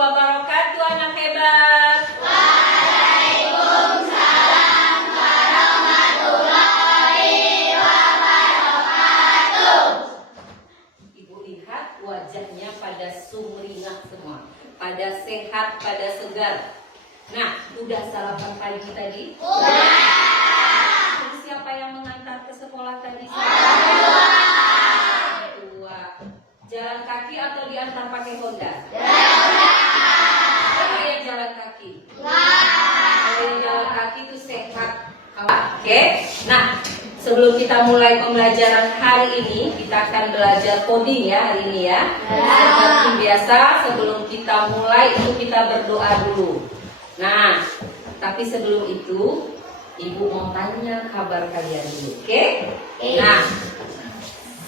wabarakatuh, anak hebat. Waalaikumsalam warahmatullahi wabarakatuh. Ibu lihat wajahnya pada sumringah semua, pada sehat, pada segar. Nah, udah sarapan pagi tadi? Terus siapa yang mengantar ke sekolah tadi? Dua. Jalan kaki atau diantar pakai Honda? Siapa yang jalan kaki? Kalau yang jalan kaki itu sehat. Oke. Nah, sebelum kita mulai pembelajaran hari ini, kita akan belajar coding ya hari ini ya. Seperti biasa, sebelum kita mulai itu kita berdoa dulu. Nah, tapi sebelum itu, Ibu mau tanya kabar kalian dulu, oke? Nah,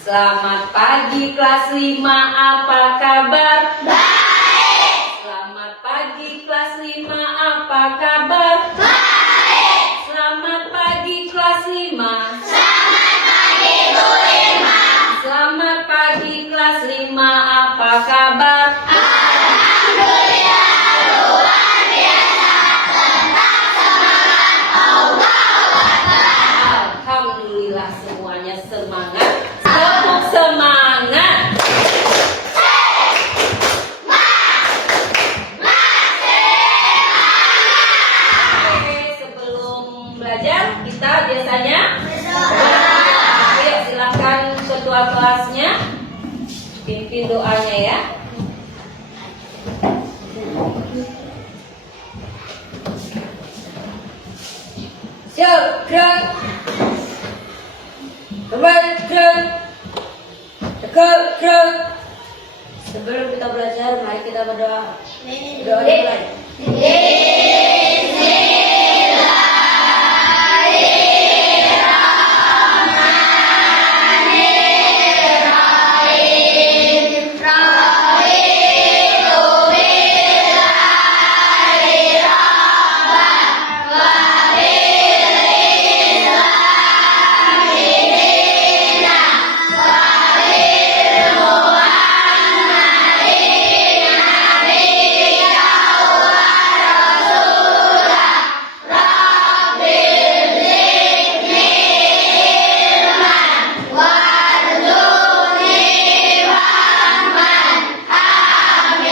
selamat pagi kelas 5, apa kabar? Baik. Selamat pagi kelas 5, apa kabar? Baik. Selamat pagi kelas 5. Selamat pagi Bu Irma. Selamat pagi kelas 5, apa kabar? Alhamdulillah luar biasa. Tetap semangat. Allahu Akbar. Alhamdulillah semuanya semangat. Tepuk semangat. Oke, sebelum belajar kita biasanya ayo silakan ketua kelasnya pimpin doanya ya. Siap, gerak. Kembali, gerak. Tegak, gerak. Sebelum kita belajar, mari kita berdoa. Doa dimulai.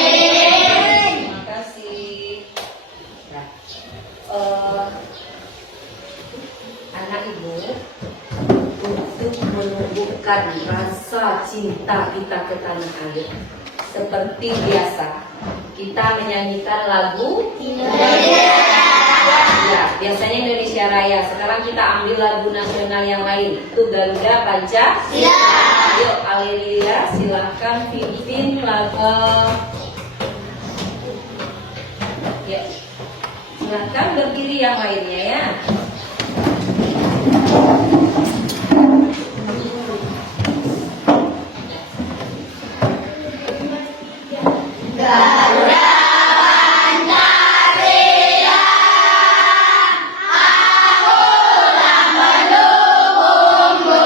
Terima kasih. Nah, anak ibu untuk menumbuhkan rasa cinta kita ke tanah air. Seperti biasa, kita menyanyikan lagu ya, biasanya Indonesia Raya. Sekarang kita ambil lagu nasional yang lain. Itu Garuda Pancasila. Yuk, Alilia, silahkan pimpin lagu. Ya, silahkan berdiri yang lainnya ya. Garuda Pancasila, akulah pendukungmu.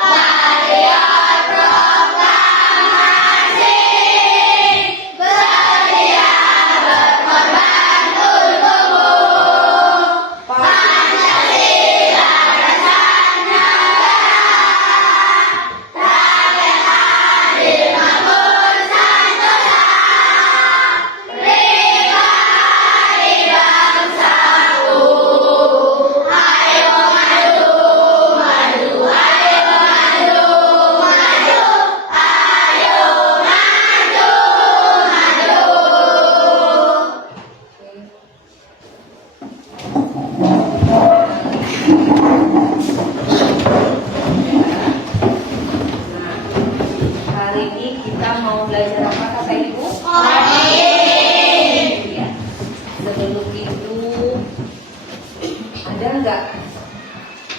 Patriot proklamasi, bersedia berkorban untukmu. Pancasila rasa negara, rakyat adil makmur santosa. Pribadi bangsaku, ayo maju, maju, ayo maju, maju, ayo maju, maju. Nah, hari ini kita mau belajar apa kata ibu? Iya. Sebelum itu, ada nggak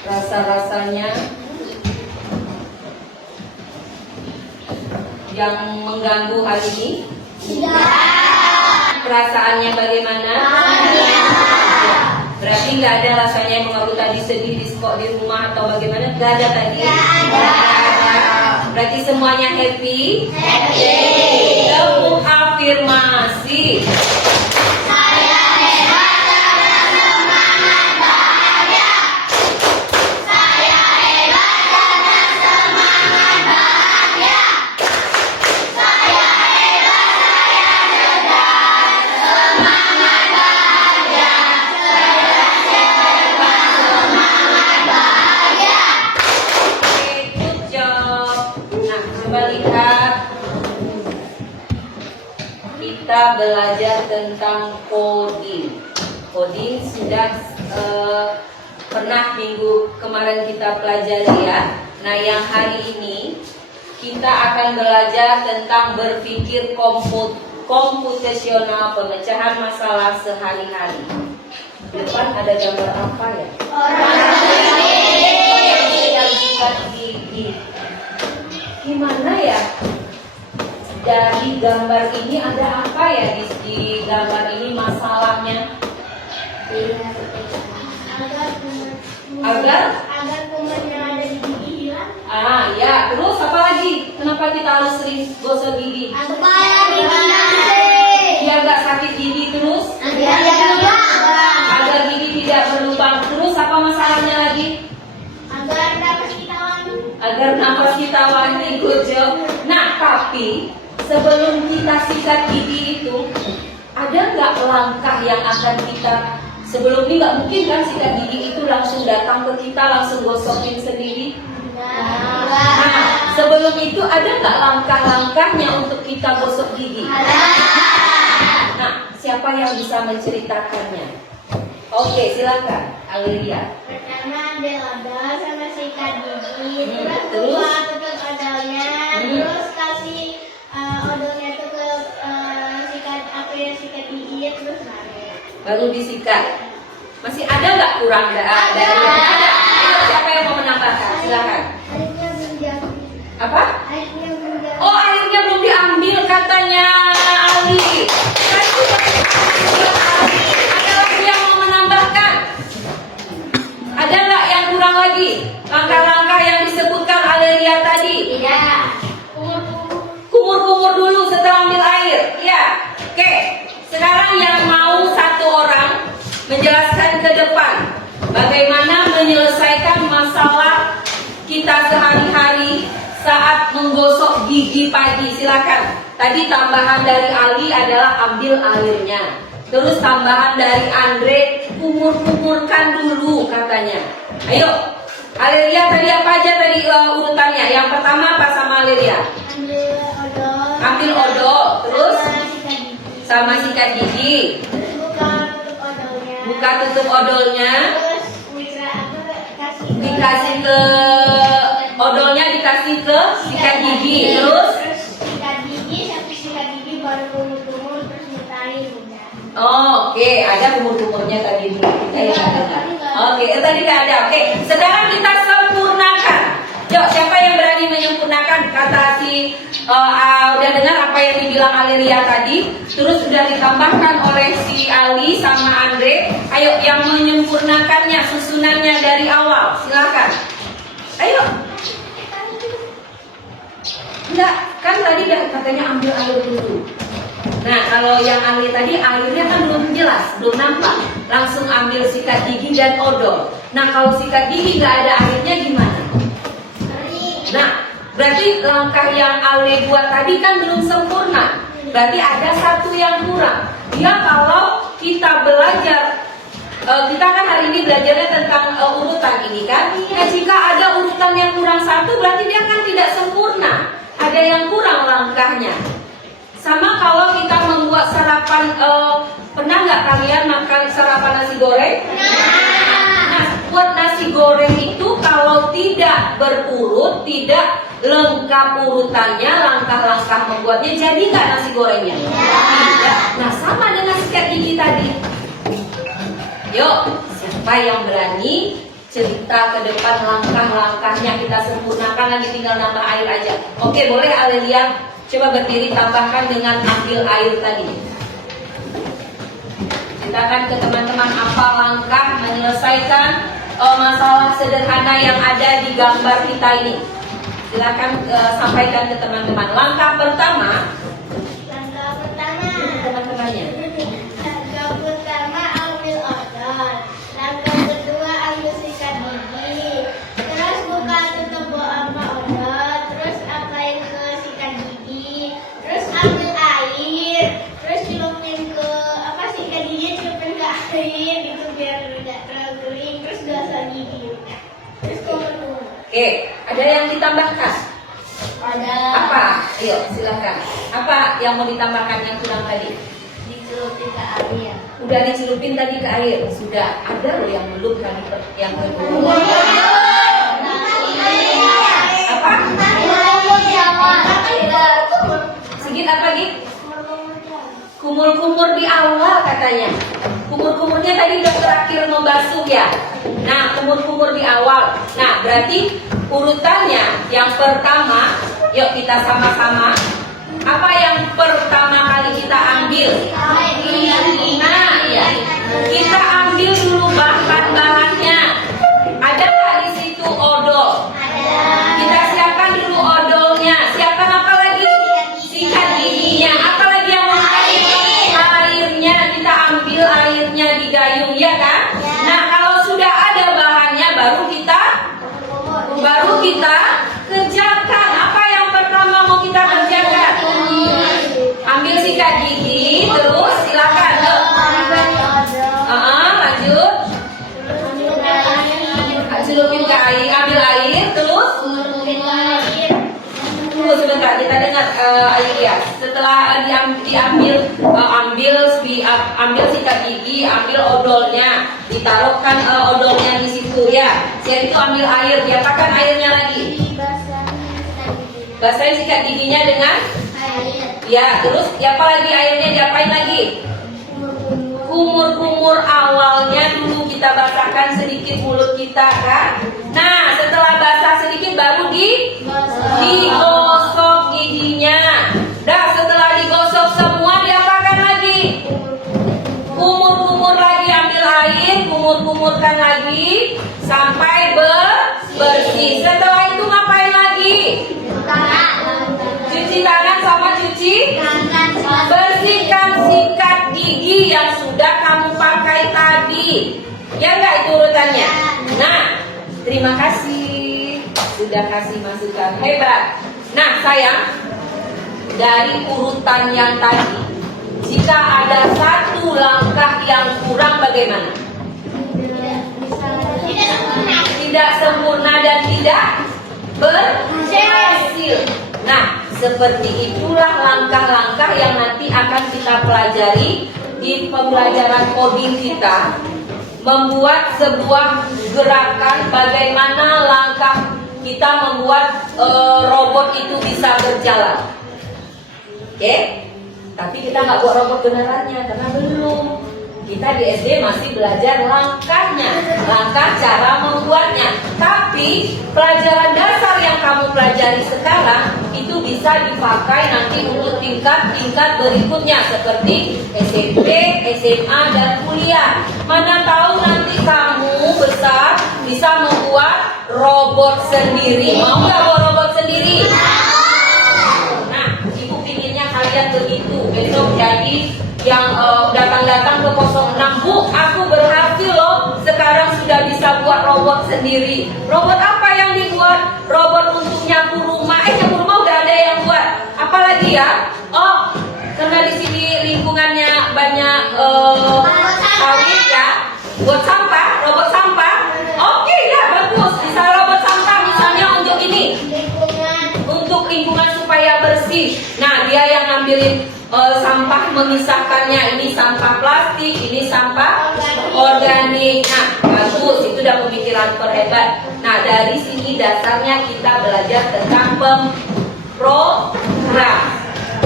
rasa-rasanya yang mengganggu hari ini? Perasaannya bagaimana? Berarti nggak ada rasanya yang mengganggu tadi, sedih, diskok di rumah atau bagaimana? Nggak ada tadi? Nggak ada. Berarti semuanya happy? Happy. Tepuk Afirmasi. Saya hebat karena semangat bahagia. Saya hebat karena semangat bahagia. Saya hebat, saya cerdas, semangat bahagia. Cerdas, hebat, semangat bahagia. Oke, good job. Nah, coba lihat. Kita belajar tentang coding. Coding sudah pernah minggu kemarin kita pelajari ya. Nah, yang hari ini kita akan belajar tentang berpikir komputasional, pemecahan masalah sehari-hari. Depan ada gambar apa ya? Yang sikat gigi. Gimana ya? Dari gambar ini ada apa ya di gambar ini masalahnya? Agar kumannya ada di gigi hilang. Ya, terus apa lagi? Kenapa kita harus sering gosok gigi? Supaya gigi bersih. Biar nggak sakit gigi terus. Biar tidak berlubang. Agar gigi tidak berlubang. Terus apa masalahnya lagi? Agar napas kita wangi. Agar napas kita wangi, good job. Nah, tapi sebelum kita sikat gigi itu, ada nggak langkah yang akan kita, sebelum ini nggak mungkin kan sikat gigi itu langsung datang ke kita, langsung gosokin sendiri. Nah, sebelum itu ada nggak langkah-langkahnya untuk kita gosok gigi? Nah, siapa yang bisa menceritakannya? Oke, silakan, Alia. Pertama ambil odol sama sikat gigi, Terus? tutup odolnya, terus kasih odolnya tuh ke sikat gigi, terus Baru disikat. Masih ada nggak kurang dari? Ada. Siapa yang mau menambahkan? Silakan. airnya belum diambil. Apa? Airnya belum diambil. Oh, airnya belum diambil katanya Ali. Kan sudah diambil Ali. Ada lagi yang mau menambahkan? Ada nggak yang kurang lagi? Langkah-langkah yang disebutkan Alia tadi. Tidak. Kumur-kumur dulu setelah ambil air. Ya. Oke. Sekarang yang mau satu orang menjelaskan ke depan bagaimana menyelesaikan masalah kita sehari-hari saat menggosok gigi pagi. Silakan. Tadi tambahan dari Ali adalah ambil airnya. Terus tambahan dari Andre, kumur-kumurkan dulu katanya. Ayo, Aleria tadi apa aja tadi urutannya? Yang pertama apa sama Aleria? Ambil odol. Ambil odol, terus sama sikat sama sikat gigi. gigi. Terus buka tutup odolnya. Buka tutup odolnya. Terus kasih Dikasih ke odolnya, dikasih ke sikat gigi. Terus sikat gigi, satu sikat gigi baru kumur-kumur, terus mutahin udah. Oke, ada kumur-kumurnya tadi dulu. Oke, tadi tidak ada. Oke, sekarang kita sempurnakan. Yuk, siapa yang berani menyempurnakan? Kata si udah dengar apa yang dibilang Aleria tadi, terus sudah ditambahkan oleh si Ali sama Andre. Ayo, yang menyempurnakannya, susunannya dari awal. Silakan. Ayo. Enggak, kan tadi udah katanya ambil air dulu. Nah, kalau yang Ali tadi airnya kan belum jelas, belum nampak. Langsung ambil sikat gigi dan odol. Nah, kalau sikat gigi nggak ada airnya gimana? Nah, berarti langkah yang Ali buat tadi kan belum sempurna. Berarti ada satu yang kurang. Ya, kalau kita belajar, kita kan hari ini belajarnya tentang urutan ini kan. Nah, jika ada urutan yang kurang satu, berarti dia kan tidak sempurna. Ada yang kurang langkahnya. Sama kalau kita membuat sarapan, pernah nggak kalian makan sarapan nasi goreng? Nah, buat nasi goreng itu kalau tidak berurut, tidak lengkap urutannya, langkah-langkah membuatnya, jadi nggak nasi gorengnya? Tidak. Nah, sama dengan sikat gigi tadi. Yuk, siapa yang berani cerita ke depan langkah-langkahnya kita sempurnakan, lagi tinggal nambah air aja. Oke, boleh Alelia? Coba berdiri, tambahkan dengan ambil air tadi. Ceritakan ke teman-teman apa langkah menyelesaikan masalah sederhana yang ada di gambar kita ini. Silakan sampaikan ke teman-teman. Langkah pertama Apa? Ayo silakan. Apa yang mau ditambahkan yang kurang tadi? Dicelupin ke air. Udah dicelupin tadi ke air. Sudah ada loh yang belum tadi yang kedua. Apa? Sigit apa Git? Kumur-kumur di awal katanya. Kumur-kumurnya tadi udah terakhir membasuh ya. Nah, kumur-kumur di awal. Nah, berarti urutannya yang pertama, yuk kita sama-sama. Apa yang pertama kali kita ambil? Nah, ya. Kita ambil dulu bahan-bahannya. Ada nggak di situ odol? Kita siapkan dulu odolnya. Siapkan apa lagi? Sikat giginya. Apa lagi yang mau airnya? Kita ambil airnya di gayung, ya kan? Nah, kalau sudah ada bahannya, baru kita kerjakan. Apa yang pertama mau kita kerjakan? Ambil sikat gigi, terus silakan. Lanjut. Celupin ke air, ambil air, terus. Tunggu sebentar, kita dengar ya. Setelah ambil sikat gigi, ambil odolnya, ditaruhkan odolnya di situ ya. Setelah itu ambil air, diapakan airnya lagi? Basahin sikat giginya dengan ya, terus apa lagi airnya diapain lagi? Kumur-kumur awalnya dulu kita basahkan sedikit mulut kita kan. Nah, setelah basah sedikit baru digosok giginya. Dah, setelah digosok semua diapakan lagi? Kumur-kumur lagi, ambil air, kumur-kumurkan lagi sampai bersih. Setelah itu ngapain lagi? Cuci tangan sama cuci. Bersihkan sikat gigi yang sudah kamu pakai tadi. Ya enggak itu urutannya? Nah, terima kasih sudah kasih masukan, hebat. Nah sayang, dari urutan yang tadi, jika ada satu langkah yang kurang bagaimana? Tidak sempurna dan tidak berhasil. Nah, seperti itulah langkah-langkah yang nanti akan kita pelajari di pembelajaran coding kita. Membuat sebuah gerakan, bagaimana langkah kita membuat robot itu bisa berjalan. Oke? Tapi kita nggak buat robot benerannya karena belum. Kita di SD masih belajar langkahnya, langkah cara membuatnya. Tapi pelajaran dasar yang kamu pelajari sekarang itu bisa dipakai nanti untuk tingkat-tingkat berikutnya seperti SMP, SMA, dan kuliah. Mana tahu nanti kamu besar bisa membuat robot sendiri. Mau nggak buat robot sendiri? Nah, ibu pinginnya kalian begitu. Besok jadi yang datang-datang ke 06, Bu, aku berhasil loh, sekarang sudah bisa buat robot sendiri. Robot apa yang dibuat? Robot untuk nyapu rumah. Nyapu rumah udah ada yang buat. Apalagi ya? Oh, karena di sini lingkungannya banyak sawit ya. Buat sampah, robot sampah. Oke ya, bagus. Bisa robot sampah misalnya untuk ini. Untuk lingkungan supaya bersih. Nah, dia yang ngambilin sampah, memisahkannya, ini sampah plastik, ini sampah organik. Nah, bagus, itu udah pemikiran terhebat. Nah, dari sini dasarnya kita belajar tentang pemrogram.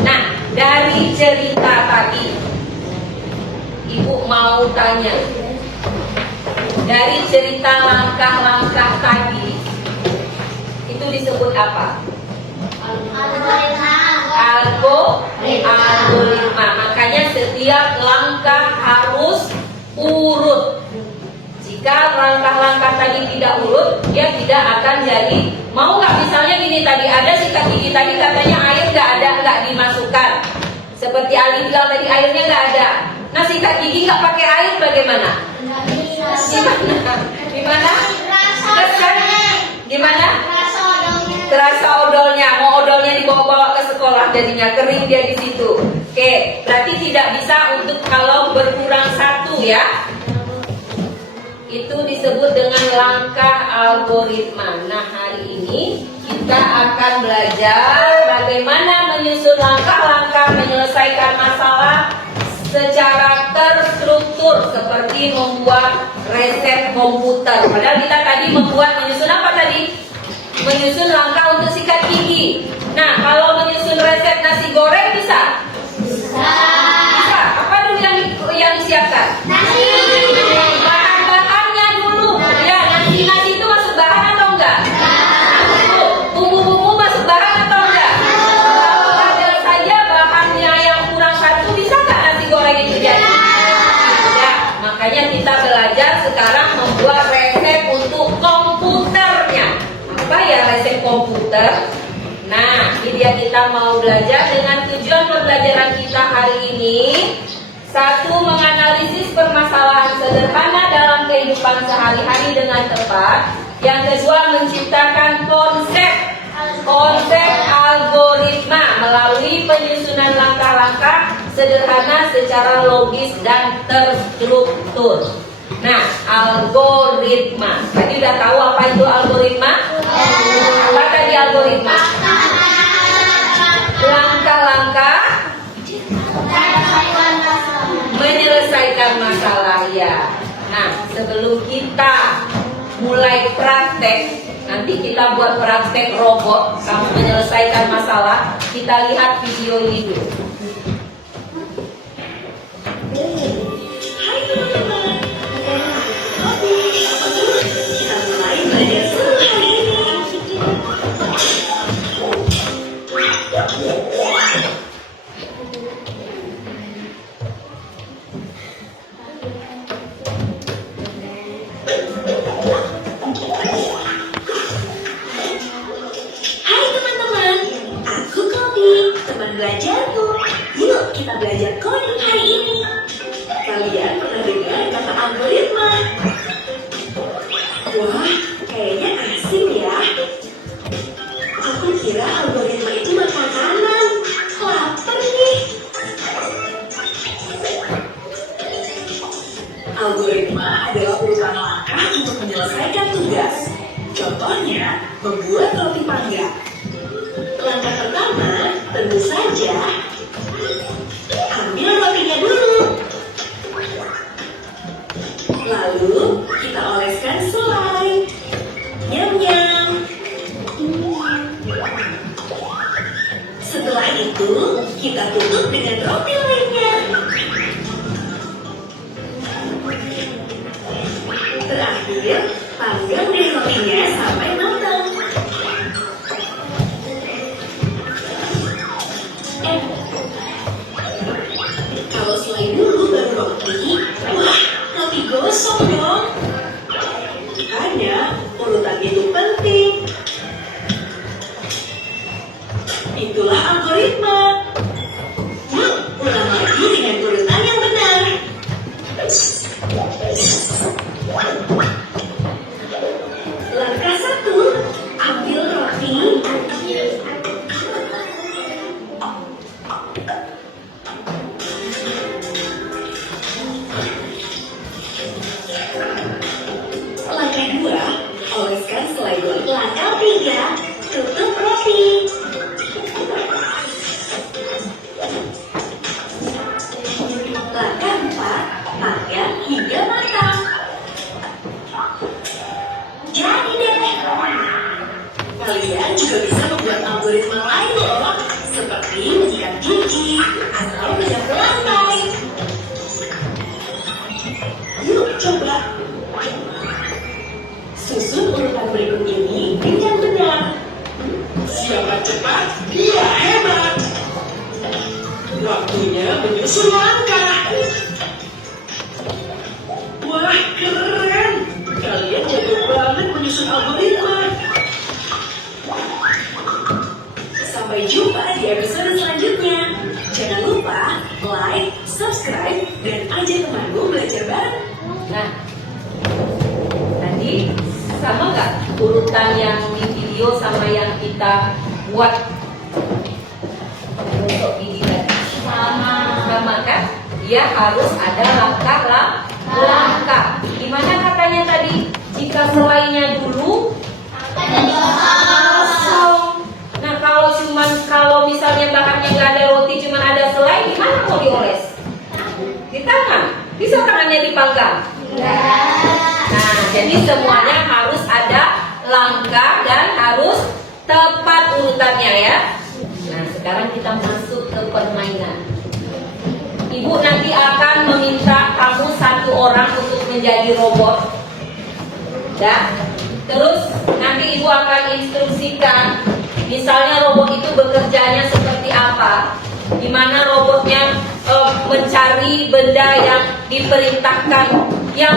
Nah, dari cerita tadi, Ibu mau tanya, dari cerita langkah-langkah tadi, itu disebut apa? Algoritma. Makanya setiap langkah harus urut. Jika langkah-langkah tadi tidak urut, dia tidak akan jadi. Mau nggak misalnya gini, tadi ada sikat gigi tadi katanya air nggak dimasukkan. Seperti Ali bilang tadi airnya nggak ada. Nah, sikat gigi nggak pakai air bagaimana? Gimana? Gimana? Terasa odolnya, mau odolnya dibawa-bawa ke sekolah, jadinya kering dia di situ. Oke, berarti tidak bisa untuk kalau berkurang satu ya. Itu disebut dengan langkah algoritma. Nah, hari ini kita akan belajar bagaimana menyusun langkah-langkah menyelesaikan masalah secara terstruktur seperti membuat resep komputer. Padahal kita tadi menyusun apa tadi? Menyusun langkah untuk sikat gigi. Nah, kalau menyusun resep nasi goreng bisa? Bisa. Apa dulu yang disiapkan? Nasi. Bahan-bahannya dulu. Ya, nasi itu masuk bahan atau enggak? Bumbu-bumbu masuk bahan atau enggak? Kalau ada saja bahannya yang kurang satu, bisa nggak nasi goreng itu jadi? Ya, makanya kita belajar sekarang membuat resep untuk komputernya. Apa ya resep komputer? Nah, ini dia kita mau belajar dengan tujuan pembelajaran kita hari ini. Satu, menganalisis permasalahan sederhana dalam kehidupan sehari-hari dengan tepat. Yang kedua, menciptakan konsep algoritma melalui penyusunan langkah-langkah sederhana secara logis dan terstruktur. Nah, algoritma. Tadi udah tahu apa itu algoritma? Apa tadi algoritma? Langkah-langkah menyelesaikan masalah ya. Nah, sebelum kita mulai praktek, nanti kita buat praktek robot kamu menyelesaikan masalah, kita lihat video ini dulu. Hai teman-teman, kita mulai belajar seru hari ini. Hai teman-teman, aku Kobi, teman belajarmu. Yuk kita belajar coding hari ini. Kalian pernah dengar kata algoritma? Wah, kayaknya asing ya. Aku kira algoritma itu makanan. Lapar nih. Algoritma adalah urutan langkah untuk menyelesaikan tugas. Contohnya, membuat roti panggang. Langkah pertama, tentu saja, ambil rotinya dulu. Lalu, kita oleskan selai. Nyam-nyam. Setelah itu, kita tutup dengan roti lainnya. Terakhir, panggang deh rotinya sampai matang. Kalau selai dulu baru roti, wah, roti gosong dong. Makanya, urutan itu penting. Itulah algoritma. Yuk, ulang lagi dengan urutan yang benar. Langkah 1, ambil roti. Langkah 2, oleskan selai goreng. Langkah 3, tutup roti. Langkah 4, panggang hingga matang. Jadi deh. Kalian juga bisa membuat algoritma lain loh, seperti menyikat gigi atau menyapu lantai. Yuk coba. Susun urutan berikut ini dengan benar. Siapa cepat, dia hebat. Waktunya menyusun langkah. Wah, keren. Kalian jago banget menyusun algoritma. Sampai jumpa di episode selanjutnya. Jangan lupa like, subscribe, dan ajak temanmu belajar bareng. Nah, tadi sama nggak urutan yang di video sama yang kita buat untuk video tadi? Sama kan? Dia harus ada langkah. Gimana katanya tadi? Jika selainya dulu, kalau misalnya bahannya nggak ada roti, cuma ada selai, gimana mau dioles? Di tangan. Bisa tangannya dipanggang? Nah, jadi semuanya harus ada langkah dan harus tepat urutannya ya. Nah, sekarang kita masuk ke permainan. Ibu nanti akan meminta kamu satu orang untuk menjadi robot. Ya. Terus nanti ibu akan instruksikan, misalnya robot itu bekerjanya seperti apa, di mana robotnya mencari benda yang diperintahkan. Yang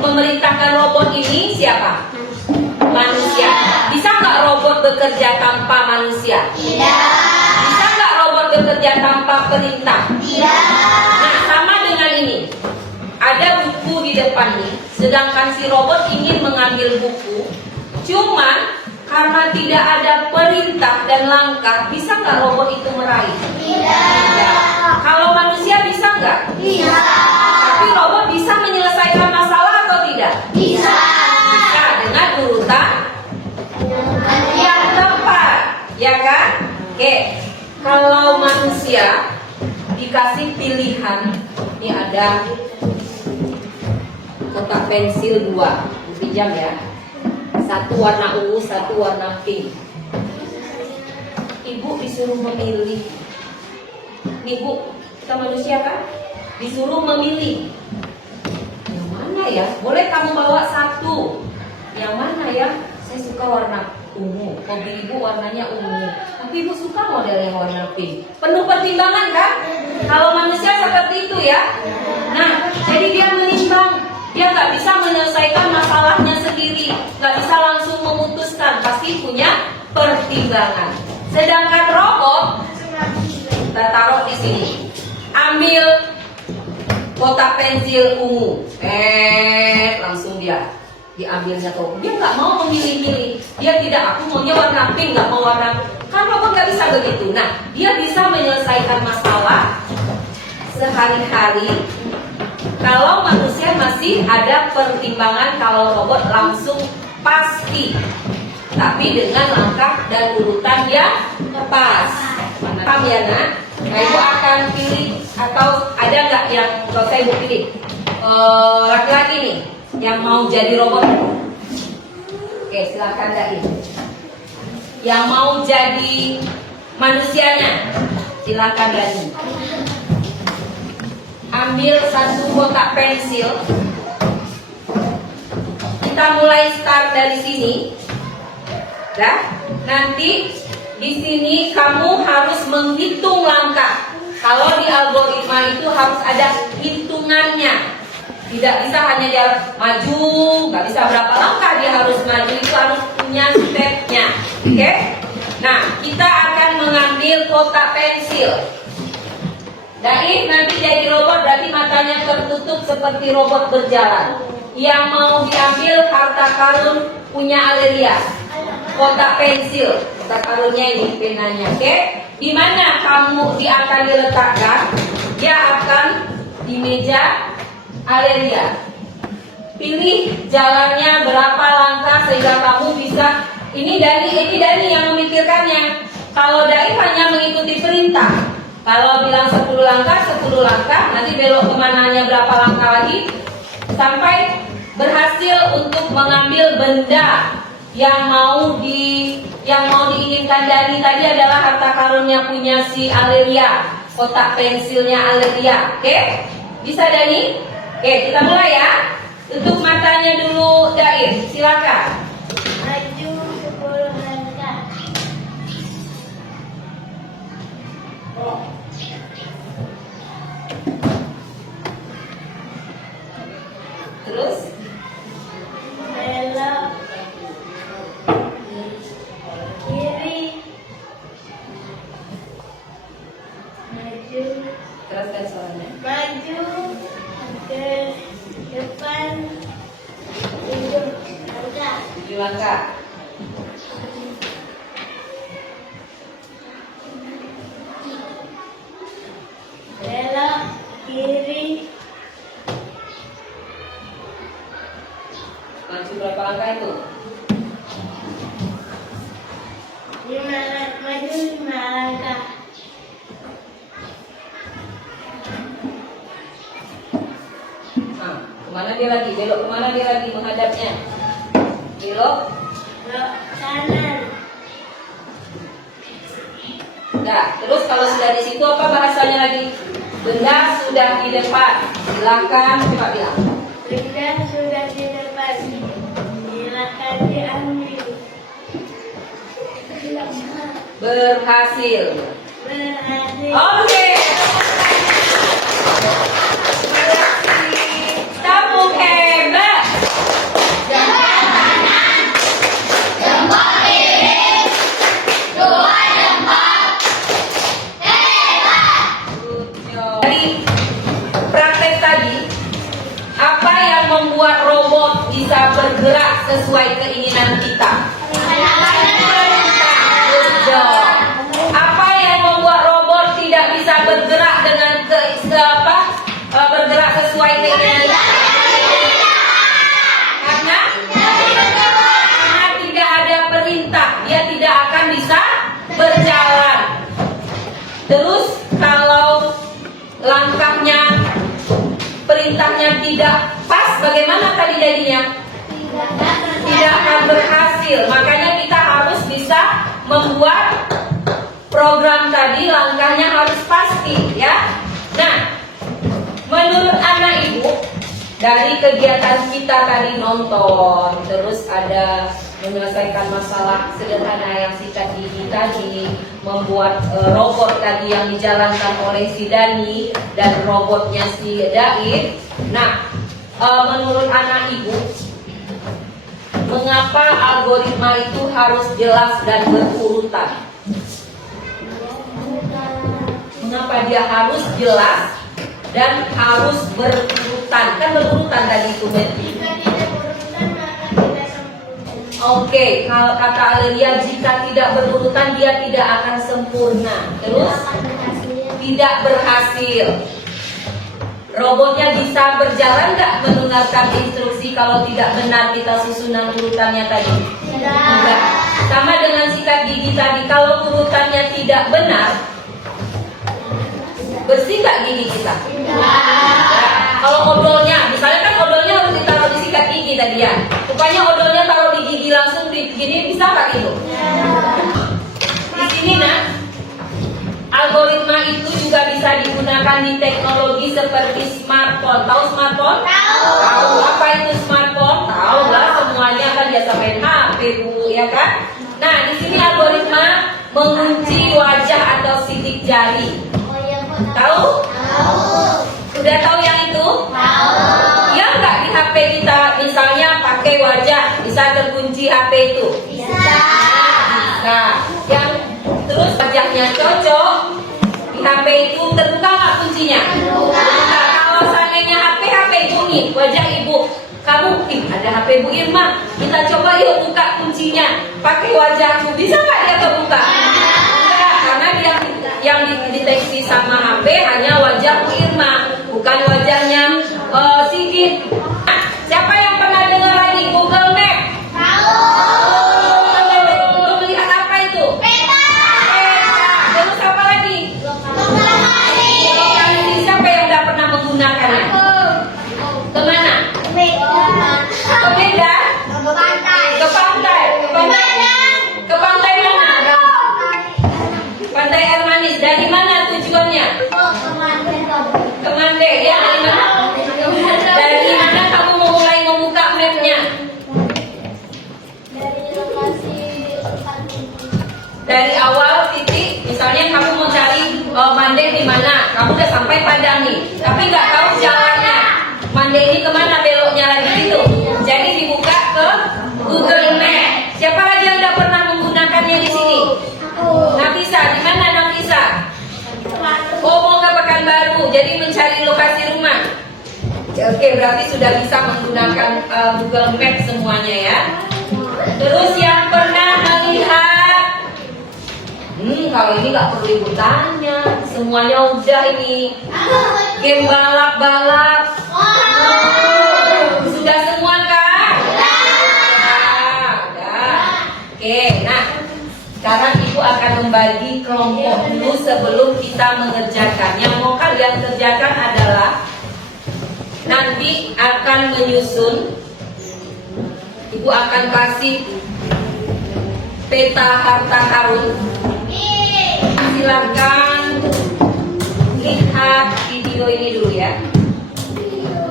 memerintahkan robot ini siapa? Manusia. Bisa nggak robot bekerja tanpa manusia? Tidak. Bisa nggak robot bekerja tanpa perintah? Tidak. Nah, sama dengan ini. Ada buku di depan nih, sedangkan si robot ingin mengambil buku, cuman karena tidak ada perintah dan langkah, bisa nggak robot itu meraih? Tidak. Kalau manusia bisa nggak? Bisa. Tapi robot bisa menyelesaikan masalah atau tidak? Bisa. Bisa dengan urutan yang tepat, ya kan? Oke, kalau manusia dikasih pilihan, ini ada kotak pensil 2, pinjam ya. Satu warna ungu, satu warna pink. Ibu disuruh memilih. Nih Bu, kita manusia kan? Disuruh memilih. Yang mana ya? Boleh kamu bawa satu. Yang mana ya? Saya suka warna ungu. Hobi ibu warnanya ungu. Tapi ibu suka model yang warna pink. Penuh pertimbangan kan? Kalau manusia seperti itu ya. Nah, jadi dia menimbang. Dia nggak bisa menyelesaikan masalahnya sendiri, nggak bisa langsung memutuskan, pasti punya pertimbangan. Sedangkan robot, kita taruh di sini, ambil kotak pensil ungu, langsung dia diambilnya tuh. Dia nggak mau memilih-milih, dia tidak, aku maunya warna pink, nggak mau warna. Kan robot nggak bisa begitu. Nah, dia bisa menyelesaikan masalah sehari-hari. Kalau manusia masih ada pertimbangan, kalau robot langsung pasti, tapi dengan langkah dan urutan yang pas. Paham ya nak? Nah, ibu akan pilih, atau ada nggak yang kalau saya ibu pilih laki-laki nih yang mau jadi robot? Oke, silakan Dai. Yang mau jadi manusianya, silakan Dani. Ambil satu kotak pensil. Kita mulai start dari sini. Dah. Nanti di sini kamu harus menghitung langkah. Kalau di algoritma itu harus ada hitungannya. Tidak bisa hanya dia maju, nggak bisa berapa langkah dia harus maju, itu harus punya stepnya. Oke? Nah, kita akan mengambil kotak pensil. Daif nanti jadi robot, berarti matanya tertutup seperti robot berjalan. Yang mau diambil harta karun punya Alelia, kotak pensil, kotak karunnya ini penanya, oke? Di mana kamu akan diletakkan? Dia akan di meja Alelia. Pilih jalannya berapa langkah sehingga kamu bisa. Ini Dani yang memikirkannya. Kalau Daif hanya mengikuti perintah. Kalau bilang 10 langkah, nanti belok kemananya berapa langkah lagi, sampai berhasil untuk mengambil benda yang mau diinginkan Dani tadi adalah harta karunnya punya si Alelia, kotak pensilnya Alelia. Oke? Bisa Dani? Oke, kita mulai ya. Tutup matanya dulu Daif, silakan. Maju 10 langkah. Terus Belok kiri. Maju. teruskan soalnya. Maju ke depan 7 langkah. 7 langkah. Belok kiri. Maju berapa langkah itu? 5 maju 5 Mana dia lagi? Belok kemana dia lagi menghadapnya? Belok Kanan. Nah, terus kalau sudah di situ apa bahasanya lagi? Benda sudah di depan. Silakan coba bilang. Benda sudah di depan. Silakan diambil. Berhasil. Berhasil. Oke. Tepuk hebat. Dari praktek tadi, apa yang membuat robot bisa bergerak sesuai keinginan kita? Good job. Apa yang membuat robot tidak bisa bergerak dengan bergerak sesuai keinginan kita? Karena tidak ada perintah, dia tidak akan bisa berjalan. Terus kalau langkahnya, perintahnya tidak pas, bagaimana tadi jadinya? Tidak akan berhasil. Makanya kita harus bisa membuat program tadi, langkahnya harus pasti, ya. Nah, menurut anak ibu, dari kegiatan kita tadi nonton, terus ada menyelesaikan masalah sederhana yang sikat gigi tadi, membuat robot tadi yang dijalankan oleh si Dani dan robotnya si Daid. Nah, menurut anak ibu, mengapa algoritma itu harus jelas dan berurutan? Mengapa dia harus jelas dan harus berurutan? Kan berurutan tadi itu, Oke, kalau kata Alia, jika tidak berurutan dia tidak akan sempurna. Terus tidak berhasil. Robotnya bisa berjalan nggak mendengarkan instruksi kalau tidak benar kita susunan urutannya tadi? Tidak. Sama dengan sikat gigi tadi, kalau urutannya tidak benar, bersih nggak gigi kita? Kalau odolnya, misalnya kan odolnya harus ditaruh di sikat gigi tadi ya. Rupanya odolnya taruh di gigi langsung di gini, bisa nggak itu? Di sini nah, algoritma itu juga bisa digunakan di teknologi seperti smartphone. Tahu smartphone? Tahu. Apa itu smartphone? Tahu lah, semuanya kan biasa main HP bu, ya kan? Nah, di sini algoritma mengunci wajah atau sidik jari. Tahu? Sudah tahu yang itu? Ya nggak, di HP kita misalnya pakai wajah bisa terkunci HP itu? Bisa. Yang terus wajahnya cocok di HP itu terbuka nggak kuncinya? Terbuka. Kalau seandainya HP bunyi, wajah ibu, kamu ada HP Bu Irma, kita coba yuk buka kuncinya pakai wajahku, bisa nggak dia kebuka? Enggak, karena dia yang dideteksi sama HP hanya wajah Bu Irma, bukan wajahnya Sigit. Nah, siapa yang pernah dengar lagi Google Map? Untuk melihat apa itu? Peta. Terus apa lagi? Lokasi. Siapa yang udah pernah menggunakannya? Kemana? Ke Medan? Ke pantai? Ke pantai mana? Pantai Air Manis. Dari mana tujuannya? Ke Mande. Ya, dari mana? Dari mana kamu mau mulai membuka mapnya? Dari awal titik, misalnya kamu mau cari Mande di mana? Kamu udah sampai Padang nih, tapi nggak tahu jalannya. Mande ini kemana beloknya lagi itu? Jadi dibuka ke Google Map. Siapa lagi yang udah pernah menggunakannya di sini? Nafisa, di mana Nafisa? Oh, mau ke Pekanbaru, jadi mencari lokasi rumah. Oke, berarti sudah bisa menggunakan Google Map semuanya ya. Terus yang pernah melihat, kalau ini nggak perlu ibu tanya, semuanya udah ini. Game balap-balap. Sudah semua kan? Udah. Oke, nah sekarang ibu akan membagi kelompok dulu sebelum kita mengerjakan. Yang mau kalian kerjakan adalah, nah nanti akan menyusun. Ibu akan kasih peta harta karun. Silakan lihat video ini dulu ya.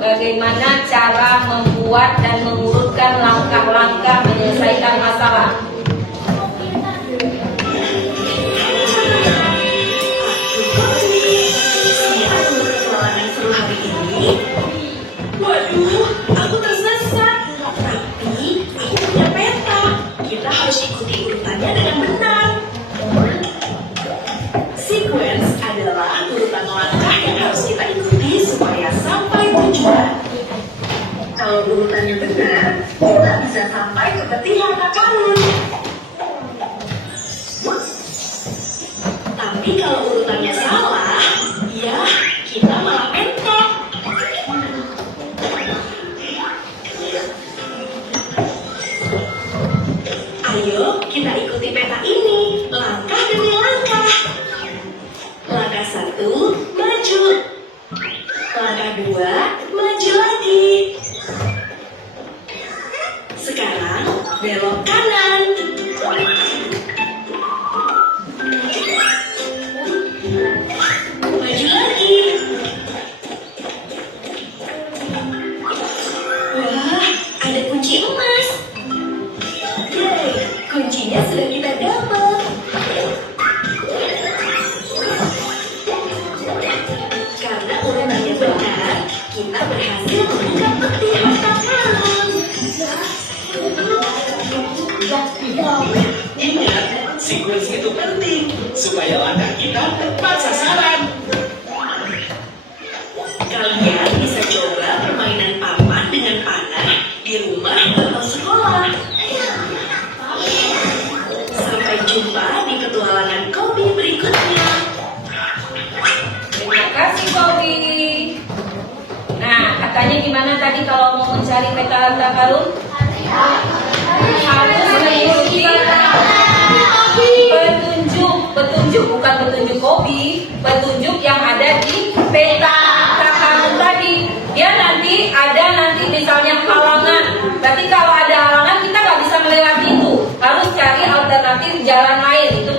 Bagaimana cara membuat dan mengurutkan langkah-langkah menyelesaikan masalah. Waduh, aku tersesat. Tapi aku punya peta. Kita harus ikuti urutannya dengan benar. Sequence adalah urutan langkah yang harus kita ikuti supaya sampai tujuan. Kalau urutannya benar, kita bisa sampai ke peti harta karun. Tapi kalau urutannya salah, ya kita malah mentok. Ayo kita ikuti peta ini, langkah demi langkah. Langkah 1, maju. Langkah 2, maju lagi. Sekarang belok kanan. Maju lagi. Wah, ada kunci emas. Yeay, kuncinya sudah kita dapat. Karena urutannya benar, kita berhasil membuka peti harta karun. Ingat, sequence itu penting supaya langkah kita tepat sasaran. Kalian bisa coba permainan papan dengan panah di rumah atau sekolah. Sampai jumpa di petualangan kopi berikutnya. Terima kasih Bobby. Nah, katanya gimana tadi kalau mau mencari peta harta karun? Harus mengikuti petunjuk bukan petunjuk kopi, petunjuk yang ada di peta harta karun tadi. Ya nanti misalnya halangan. Berarti kalau ada halangan kita nggak bisa melewati itu. Harus cari alternatif jalan lain. Itu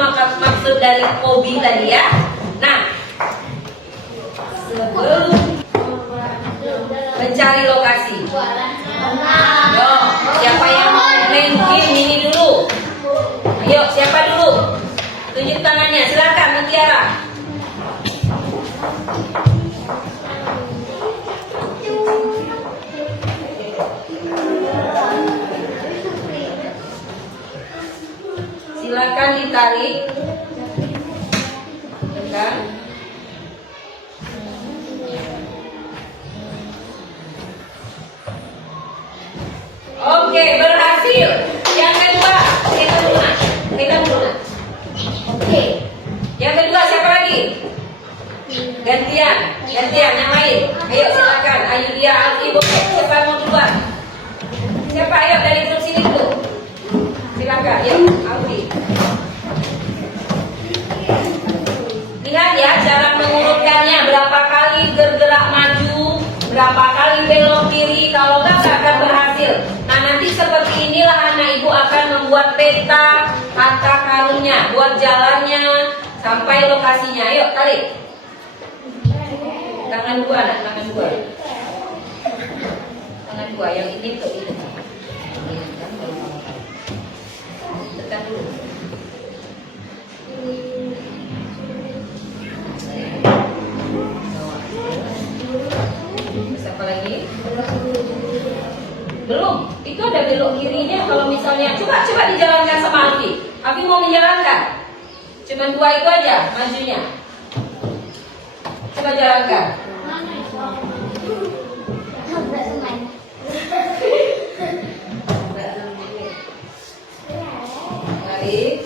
maksud dari kopi tadi ya. Nah, sebelum mencari lokasi. Yo, siapa yang mau main game ini dulu? Ayo, siapa dulu? Tunjuk tangannya, silakan Mutiara. Silakan ditarik. Tekan. Oke, berhasil. Yang kedua, pegang dulu, Nak. Pegang dulu, Nak. Oke. Yang kedua siapa lagi? Gantian yang lain. Ayo silakan. Ayo dia, Alfi, Bokeh. Siapa yang mau duluan? Siapa? Ayo dari grup sini dulu. Silakan. Yuk, Alfi. Ingat ya cara mengurutkannya. Berapa kali bergerak maju, berapa kali belok kiri. Kalau nggak akan berhasil. Nah nanti seperti inilah anak ibu akan membuat peta harta karunnya, buat jalannya sampai lokasinya. Ayo tarik. Tangan dua, Nak, tangan dua. Tangan dua yang ini tuh ini. Tekan dulu. Siapa lagi? Belum. Itu ada belok kirinya. Kalau misalnya coba dijalankan sama Alfi. Alfi mau menjalankan. Cuman dua itu aja majunya. Coba jalankan. Mari.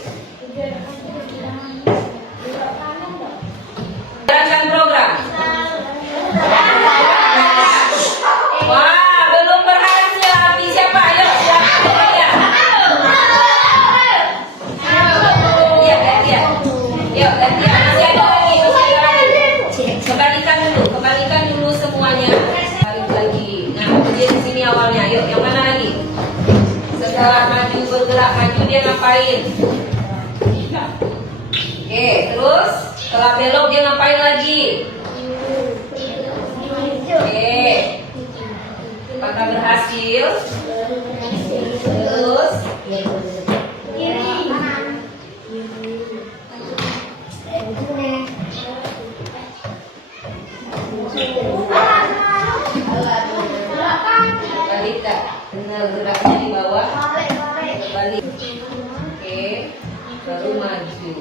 Jalankan program. Wah, belum berhasil Alfi. Siapa? Ayo, siapa ya? Iya, gantian. Yuk, gantian. Masih ada lagi. Kembalikan dulu semuanya. Tarik lagi. diapain? Oke, terus setelah belok dia ngapain lagi? Oke, apakah berhasil? Terus balik kak, benar geraknya di bawah, balik. Oke, baru maju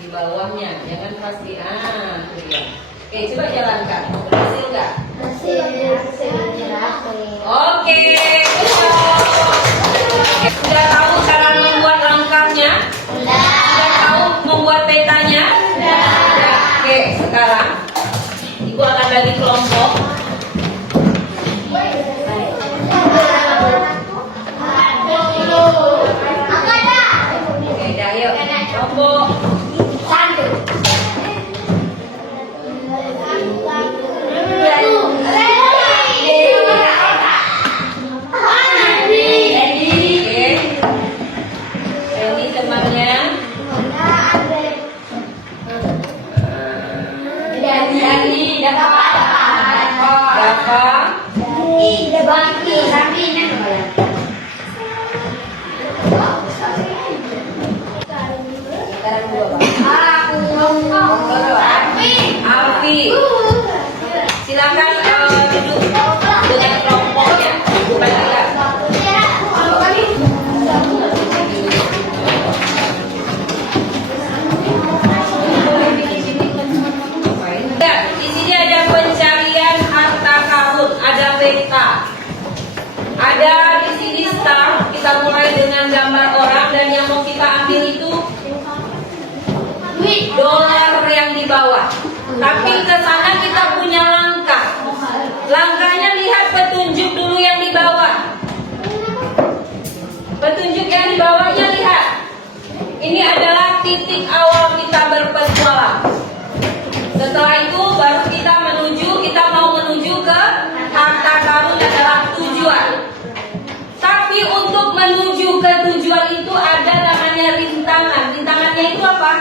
di bawahnya, jangan pasti tuh dia. Oke, coba jalankan, berhasil nggak? Oke, good job. Sudah tahu cara membuat langkahnya? Sudah tahu membuat petanya? Sudah. Oke, sekarang Ibu akan bagi kelompok. Oke, dah yuk. Kelompok. Ini temannya. Berapa? Sekarang dua Bang. Alfi. Silakan duduk dengan kelompoknya. Bukan kita. Di sini ada pencarian harta karun, ada peta. Ada di sini star. Kita mulai dengan gambar orang dan yang mau kita ambil itu dolar yang di bawah. Tapi ke sana kita punya langkah. Langkahnya lihat petunjuk dulu yang di bawah. Petunjuk yang di bawahnya lihat. Ini adalah titik awal kita berpetualang. Setelah itu baru kita mau menuju ke harta karun adalah tujuan. Tapi untuk menuju ke tujuan itu ada namanya rintangan. Rintangannya itu apa?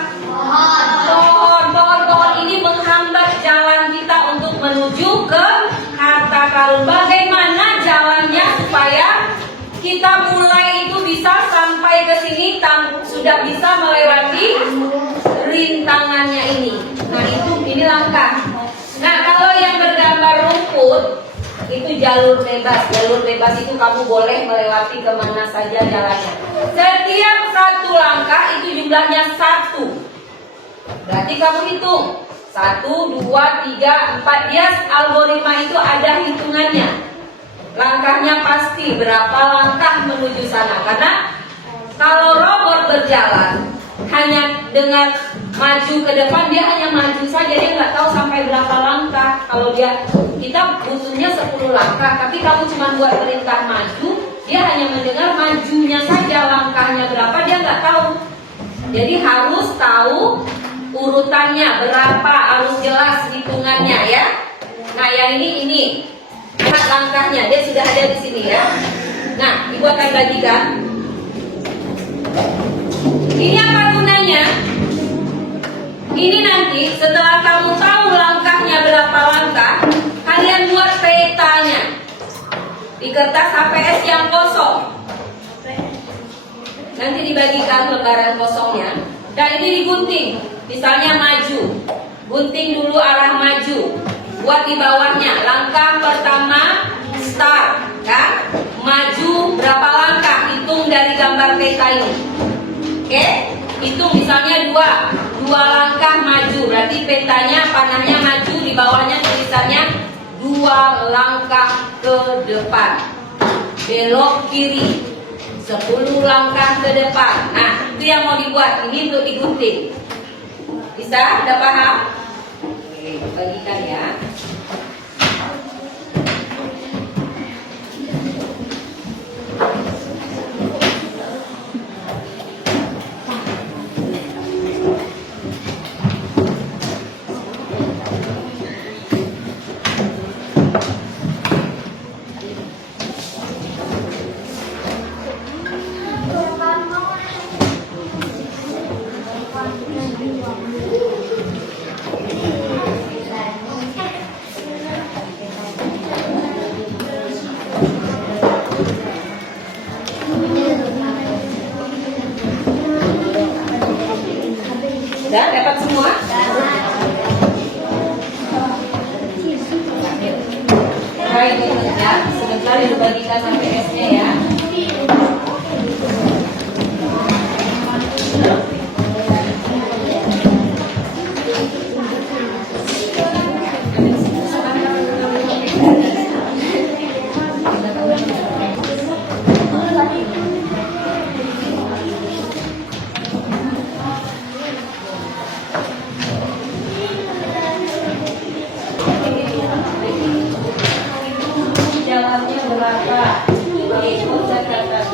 Pohon ini menghambat jalan kita untuk menuju ke harta karun. Bagaimana jalannya supaya kita mulai itu bisa sampai ke sini sudah bisa melewati rintangannya ini. Nah ini langkah. Nah kalau yang bergambar rumput itu jalur bebas. Jalur bebas itu kamu boleh melewati kemana saja jalannya. Setiap satu langkah itu jumlahnya 1. Berarti kamu hitung 1, 2, 3, 4. Dia algoritma itu ada hitungannya. Langkahnya pasti berapa langkah menuju sana. Karena kalau robot berjalan hanya dengan maju ke depan, dia hanya maju saja, dia nggak tahu sampai berapa langkah. Kalau kita butuhnya 10 langkah, tapi kamu cuma buat perintah maju, dia hanya mendengar majunya saja, langkahnya berapa dia nggak tahu. Jadi harus tahu urutannya berapa, harus jelas hitungannya ya. Nah yang ini lihat langkahnya, dia sudah ada di sini ya. Nah ibu akan bagikan. Ini apa gunanya? Ini nanti setelah kamu tahu langkahnya berapa langkah, kalian buat petanya di kertas HPS yang kosong. Nanti dibagikan lembaran kosongnya. Dan ini digunting. Misalnya maju, gunting dulu arah maju. Buat di bawahnya langkah pertama start, kan? Maju berapa langkah? Hitung dari gambar peta ini. Oke? Hitung misalnya 2 langkah maju. Berarti petanya panahnya maju, di bawahnya tulisannya 2 langkah ke depan. Belok kiri 10 langkah ke depan. Nah, itu yang mau dibuat. Ini untuk digunting. Bisa? Udah paham? Oke, bagikan ya. semua? Baik, ya. Sebentar dibagikan sampai S-nya ya. Jawabnya berapa? Ikut catatan.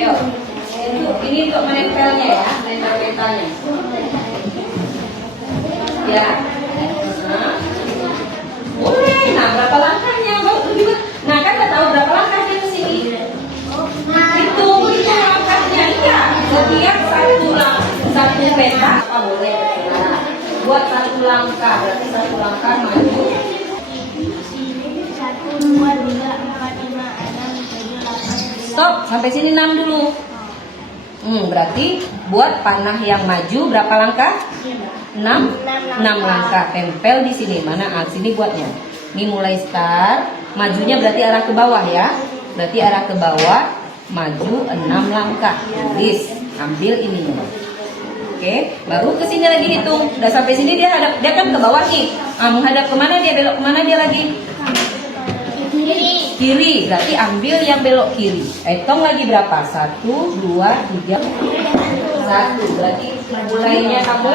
Yuk, ini untuk menempelnya ya, menempel petanya. Ya. Boleh. Nah, berapa langkahnya? Nah, kan nggak tahu berapa langkahnya ke sini. Itu langkahnya iya. Setiap satu peta apa boleh? Nah, buat satu langkah, berarti satu langkah maju. 1, 2, 3, 4, 5, 6, 7, 8. Stop, sampai sini 6 dulu. Berarti buat panah yang maju berapa langkah? 6 langkah. Tempel di sini. Mana? Sini buatnya. Ini mulai start. Majunya berarti arah ke bawah ya. Berarti arah ke bawah. Maju 6 langkah. Tulis. Ambil ininya. Oke, baru ke sini lagi hitung. Udah sampai sini dia kan ke bawah nih. Menghadap kemana dia? Belok kemana dia lagi? Kiri, berarti ambil yang belok kiri. Hitung lagi berapa? 1, 2, 3, 1. Berarti mulainya kamu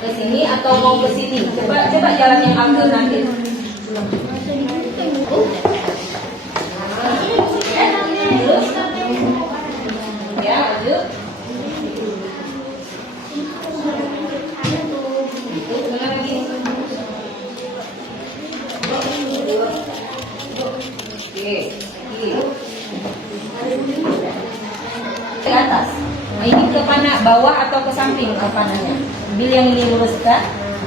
ke sini atau mau ke sini? Coba jalan yang ambil nanti. Terus, ya lanjut. Itu kemana lagi? Oke, ke atas. Nah, ini ke panah bawah atau ke samping ke panahnya? Ambil yang ini luruskan,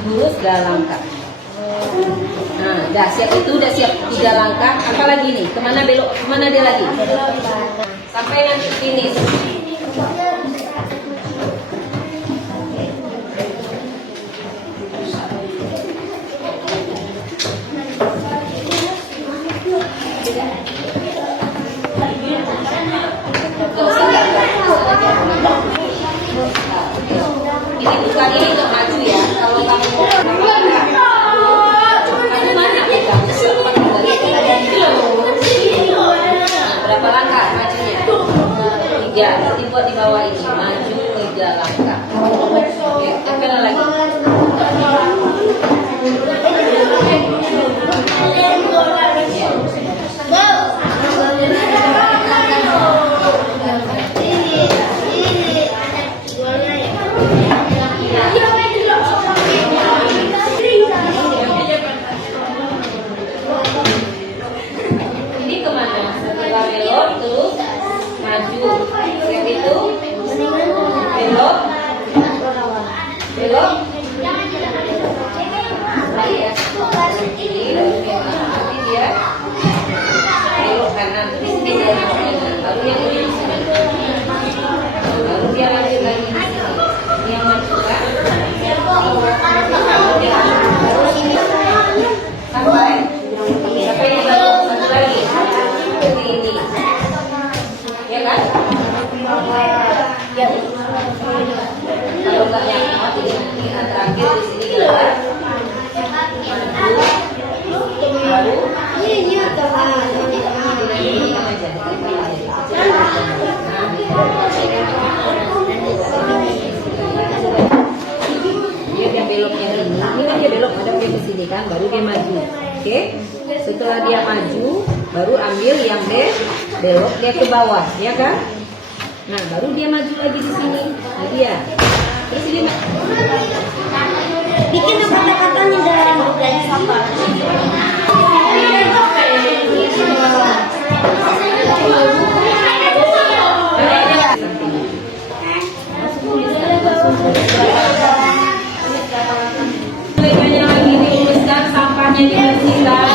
lurus 3 langkah. Nah, udah siap itu, udah siap 3 langkah. Apa lagi nih? Kemana belok? Kemana dia lagi? Sampai nanti finish. Ini bukan ini untuk maju ya. Kalau kamu mana pegang? Berapa langkah majunya? 3. Nanti buat di bawah ini maju 3 langkah. Oke, tempel lagi. Ini kemana? Setelah belok terus maju. Yang itu belok, belok. Lagi ya. Ini nanti dia belok kanan. Di sini dia belok kanan. Baru yang ini di sini. Baru dia lanjut lagi di sini. Ini yang maju kan? Sampai ini baru satu lagi seperti ini, ya kan? Ya. Kalau nggak nyangkut ini terakhir di sini kita baru dia beloknya ini kan dia belok ada ke sini kan, baru dia maju. Oke, setelah dia maju, baru ambil yang belok dia ke bawah, ya kan? Nah, baru dia maju lagi di sini. Nah, dia. Terus ini Bikin kata-katanya dari sampah. Mereka lagi diuruskan, sampahnya dibersihkan.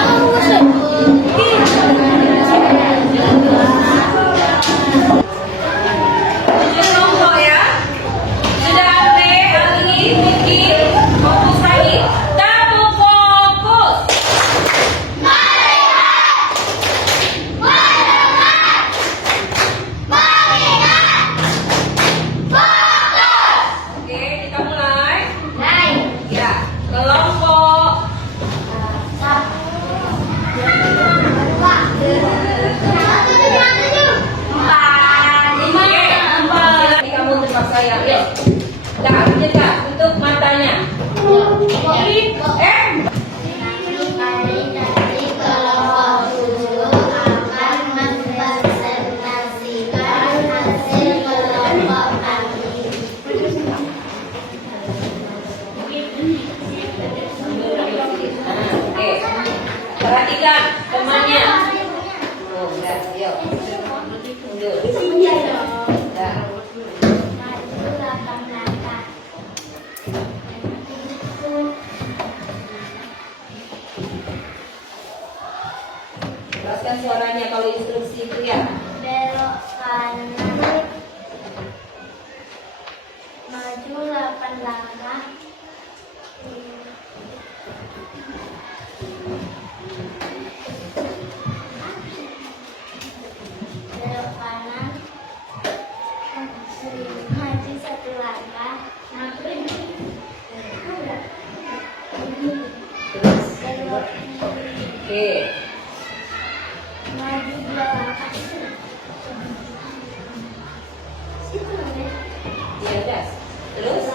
Mundur. Iya dong. Dah. Maju 8 langkah. Jelaskan suaranya kalau instruksi itu ya. Belok kanan. Maju 8 langkah. Belok kanan. Maju 1 langkah. Terus. Belok Oke. maju 2 langkah. Situ ya. Iya, dah. Terus.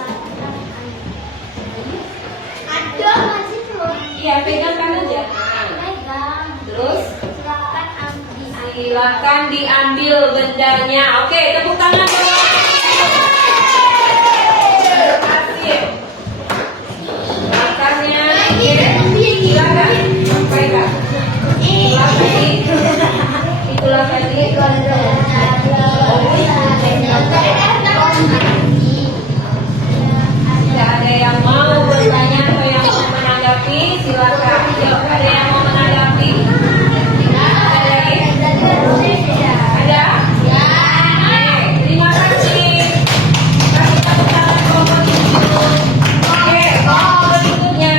Ada masih tuh. Iya, pegangkan aja. Nah. Pegang. Terus. Silakan ambil. Silakan diambil bendanya. Oke, tepuk tangan dulu. Kasih. Langkahnya. Silakan. Pegang. Itulah tadi. Itulah tadi. Tidak ada yang mau bertanya atau yang mau menanggapi, silakan. Yuk, ada yang mau menanggapi? Ada lagi? Ada? Oke, terima kasih. Kami tepuk tangan kelompok ini dulu. Oke, kelompok berikutnya.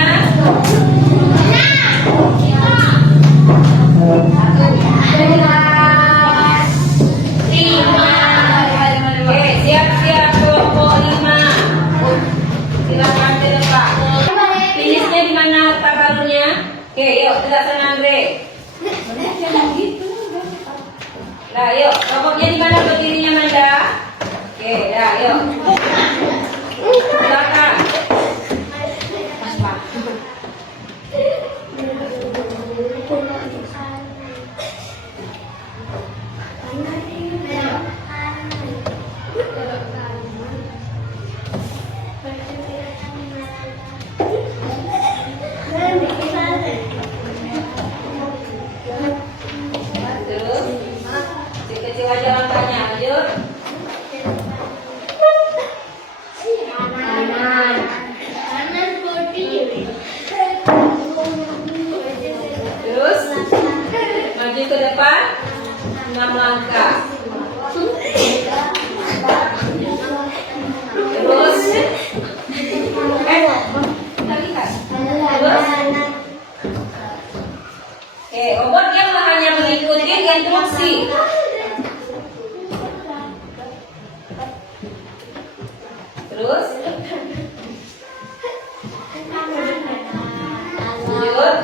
Oke, siap-siap kelompok 5. Silakan ke depan. Finishnya di mana takarunnya? Oke, yuk, sebelah sana Andre. Nah, yuk, kelompoknya di mana berdirinya Manda? Oke, dah, yuk. Silakan. Terus, kecil-kecil aja langkahnya, lanjut. Kanan berdiri. Terus, maju ke depan, 6 langkah. Terus, kita lihat. Terus, oke, robot yang hanya mengikuti instruksi. Terus, lanjut.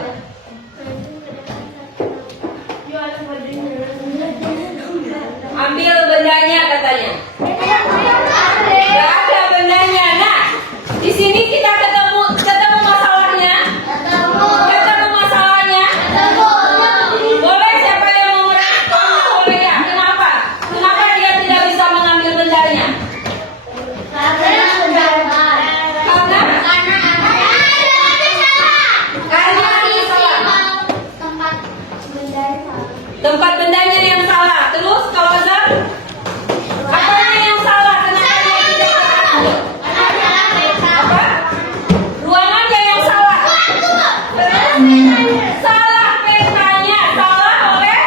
Ambil bendanya katanya. Gak ada bendanya. Nah, di sini kita ketemu masalahnya. Ketemu masalahnya. Boleh siapa yang mau merespon? Boleh ya. Kenapa? Kenapa dia tidak bisa mengambil bendanya? Karena ini salah. Tempat bendanya yang salah. Terus kalau Azhar, apanya yang salah? Kenapa dia tidak berhasil? Apa? Ruangannya yang salah. Terus salah petanya. Salah oleh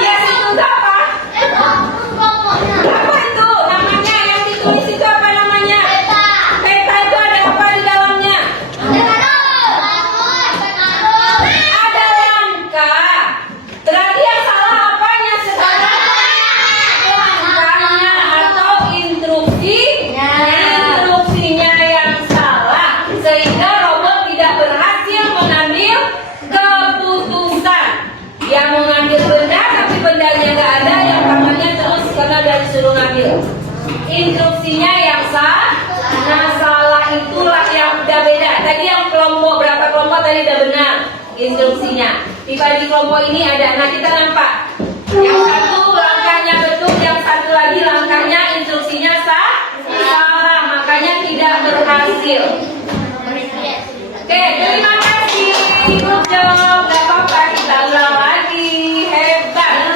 dia situ apa? Apa itu? Namanya yang ditulis itu apa namanya? Peta itu ada apa di dalamnya? Ada langkah. Berarti yang salah apanya sekarang? Langkahnya atau instruksinya yang salah, sehingga robot tidak berhasil mengambil keputusan. Dia mau ngambil benda tapi bendanya nggak ada, yang tangannya terus karena dia disuruh ngambil. Instruksinya yang salah. Nah, salah itulah yang udah beda. Tadi yang kelompok berapa kelompok tadi udah benar instruksinya. Di kelompok ini ada. Nah, kita nampak yang satu langkahnya betul, yang satu lagi langkahnya instruksinya salah, makanya tidak berhasil. Oke, terima kasih. Good job. Gak apa-apa, kita ulang lagi. Hebat.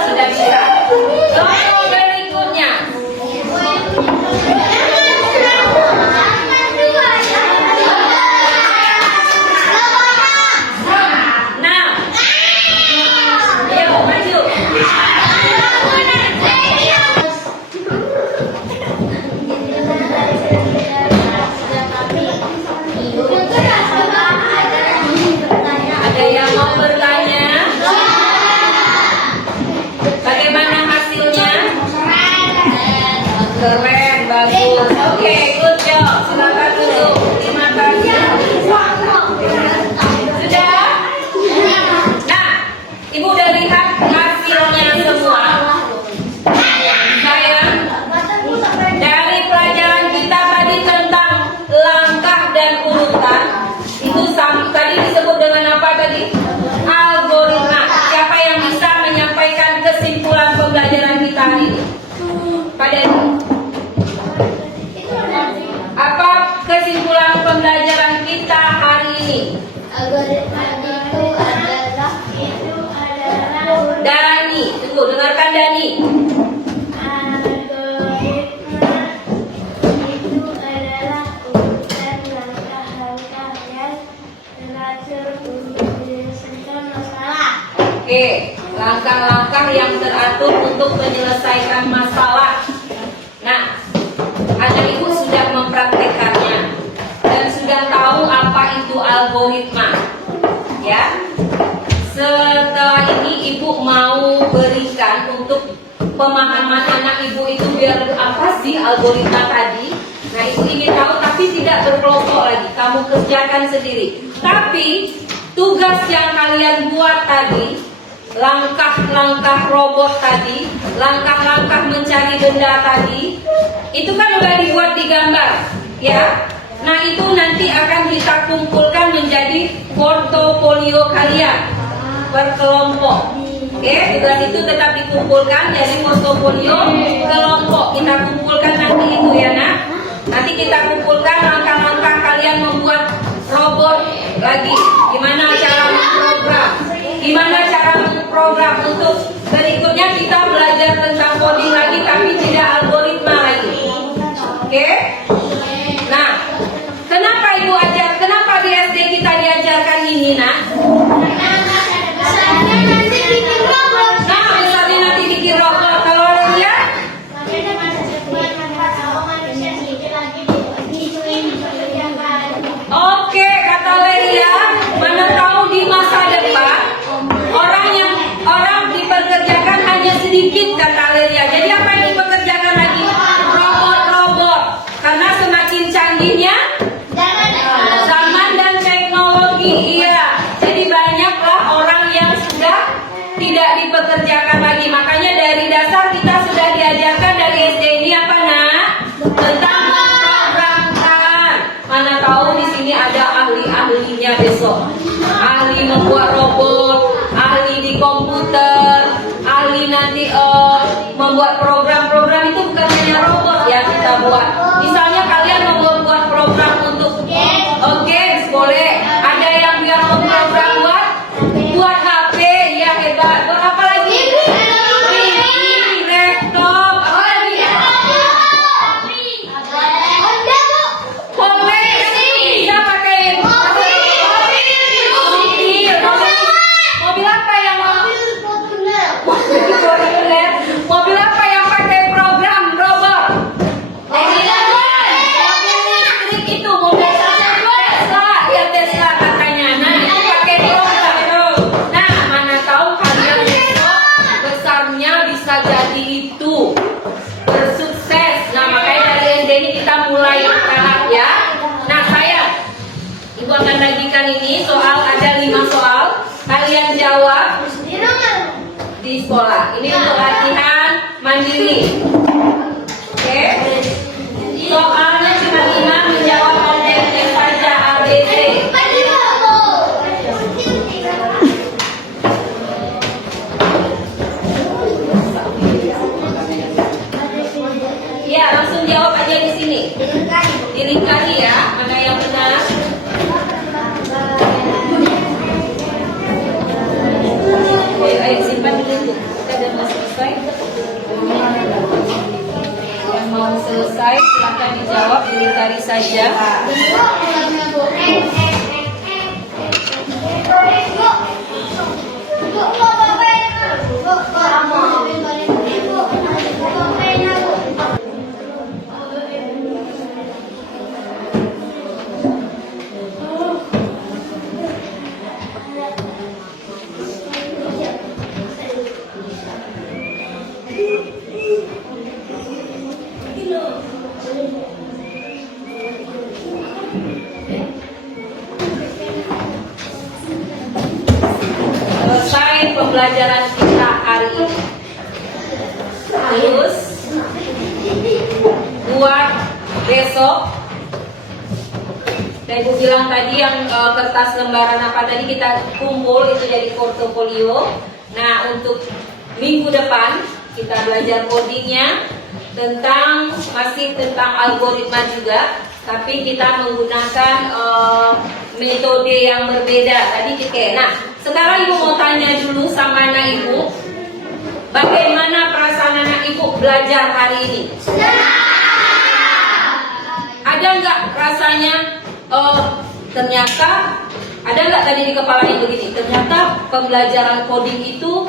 langkah yang teratur untuk menyelesaikan masalah. Nah, anak ibu sudah mempraktekannya dan sudah tahu apa itu algoritma. Ya. Setelah ini ibu mau berikan untuk pemahaman anak ibu itu biar apa sih algoritma tadi. Nah, ibu ingin tahu tapi tidak berkelompok lagi. Kamu kerjakan sendiri. Tapi tugas yang kalian buat tadi, langkah-langkah robot tadi, langkah-langkah mencari benda tadi, itu kan udah dibuat di gambar, ya. Nah, itu nanti akan kita kumpulkan menjadi portofolio kalian berkelompok. Oke, tugas itu tetap dikumpulkan jadi portofolio kelompok. Kita kumpulkan nanti itu ya, nak. Nanti kita kumpulkan langkah-langkah kalian membuat robot lagi. Gimana cara memprogram? Gimana cara memprogram? Untuk berikutnya kita belajar tentang coding lagi tapi tidak algoritma lagi. Oke? Nah, kenapa ibu ajar? Kenapa di SD kita diajarkan ini, nak? Nah, misalnya nanti bikin robot. Kalau dia oke, kata Leria, mana tahu di masa depan orang dipekerjakan hanya sedikit, kata Leria. Jadi apa yang dipekerjakan lagi? Robot-robot. Karena semakin canggihnya zaman dan teknologi, iya. Jadi banyaklah orang yang sudah tidak dipekerjakan lagi. Makanya dari dasar kita sudah diajarkan dari SD ini apa, nak? Tentang memprogramkan. Mana tahu di sini ada ahli-ahlinya besok. Ahli membuat robot, ahli di komputer, ahli nanti membuat program-program. Itu bukan hanya robot ya kita buat. Misalnya kalian membuat program untuk games, boleh. Ada yang biar memprogram buat HP, ya hebat. Buat apa lagi? TV, laptop, apa lagi? Boleh, bisa pakai mobil apa yang mobil apa yang pakai program robot? Mobil listrik itu, mobil Tesla, ya Tesla katanya. Nah, itu pakai program. Nah, mana tahu kalian besok besarnya bisa jadi itu bersukses. Nah, makanya dari SD ini kita mulai tahap ya. Nah, ibu akan bagikan ini soal, ada 5 soal. Kalian jawab di sekolah. Ini untuk latihan mandiri. Oke. Soalnya cuma 5, menjawab objeknya saja ABC. Ya, langsung jawab aja di sini. Dilingkari ya, mana yang benar. Ayo simpan dulu. Kita udah mau selesai. Yang mau selesai silakan dijawab, dilingkari saja. Selesai pembelajaran kita hari ini. Terus buat besok. Dan ibu bilang tadi yang kertas lembaran apa tadi kita kumpul itu jadi portofolio. Nah, untuk minggu depan kita belajar codingnya masih tentang algoritma juga, tapi kita menggunakan metode yang berbeda tadi kita. Nah, sekarang ibu mau tanya dulu sama anak ibu, bagaimana perasaan anak ibu belajar hari ini? Ada nggak rasanya? Ternyata ada nggak tadi di kepala ibu begini? Ternyata pembelajaran coding itu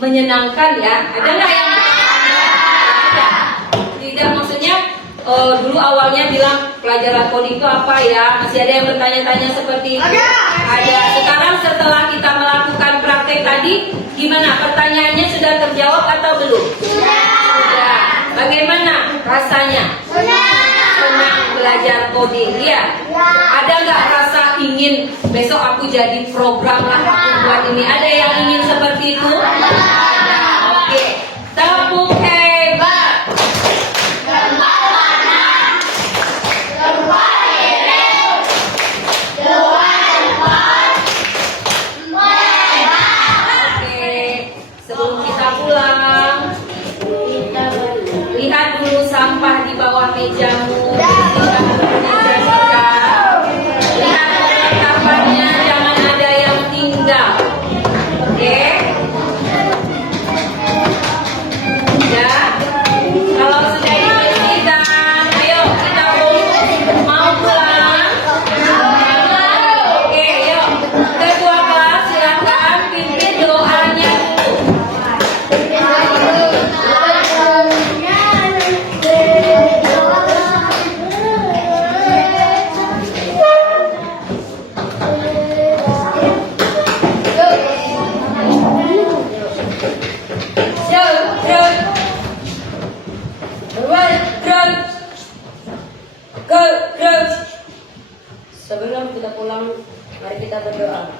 menyenangkan ya. Ada nggak yang tidak? Tidak, maksudnya dulu awalnya bilang pelajaran coding itu apa ya? Masih ada yang bertanya-tanya seperti itu? Ada. Sekarang setelah kita melakukan praktek tadi, gimana? Pertanyaannya sudah terjawab atau belum? Sudah. Bagaimana rasanya? Senang belajar coding, ya? Ada nggak rasa ingin besok aku jadi program lah, aku buat ini? Ada yang ingin seperti itu? Ada. Oke. Tepuk hebat. Oke. Sebelum kita pulang, lihat dulu sampah di bawah mejamu. Lihat kelengkapannya, jangan ada yang tinggal. Oke? Ya. Kalau sudah dibersihkan, ayo kita mau pulang. Oke, yuk. Ketua kelas silakan pimpin doanya dulu. Sebelum kita pulang, mari kita berdoa.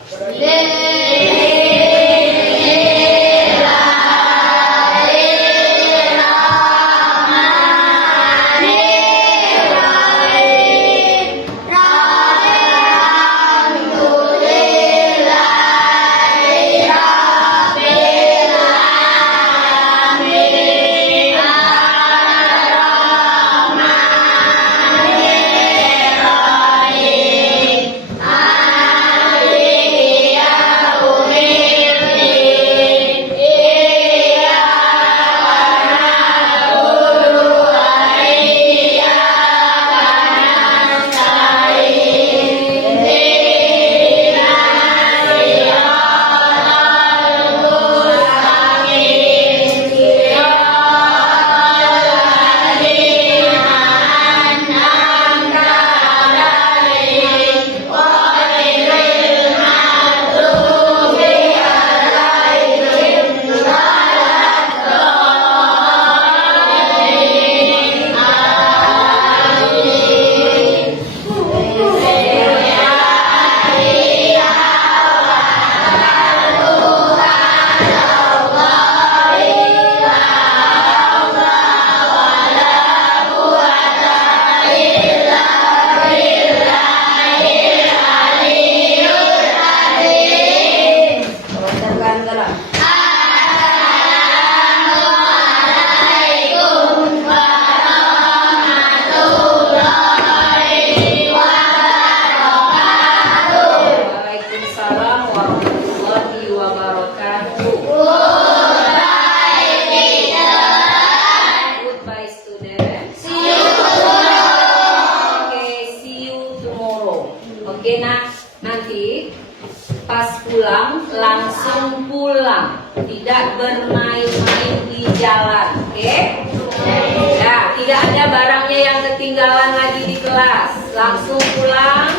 Waalaikumsalam warahmatullahi wabarakatuh. Goodbye student. See you tomorrow. Oke, see you tomorrow. Oke, nah nanti pas pulang langsung pulang, tidak bermain-main di jalan. Oke? Ya, tidak ada barangnya yang ketinggalan lagi di kelas. Langsung pulang.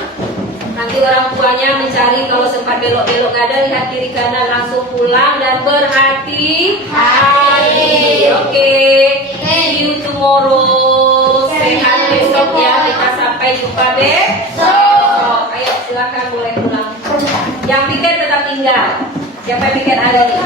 Nanti orang tuanya mencari, kalau sempat belok-belok gak ada, lihat kiri kanan, langsung pulang dan berhati-hati. Oke, see you tomorrow. Sehat besok ya, kita sampai jumpa besok. Ayo silakan boleh pulang. Yang piket tetap tinggal. Siapa yang piket hari ini?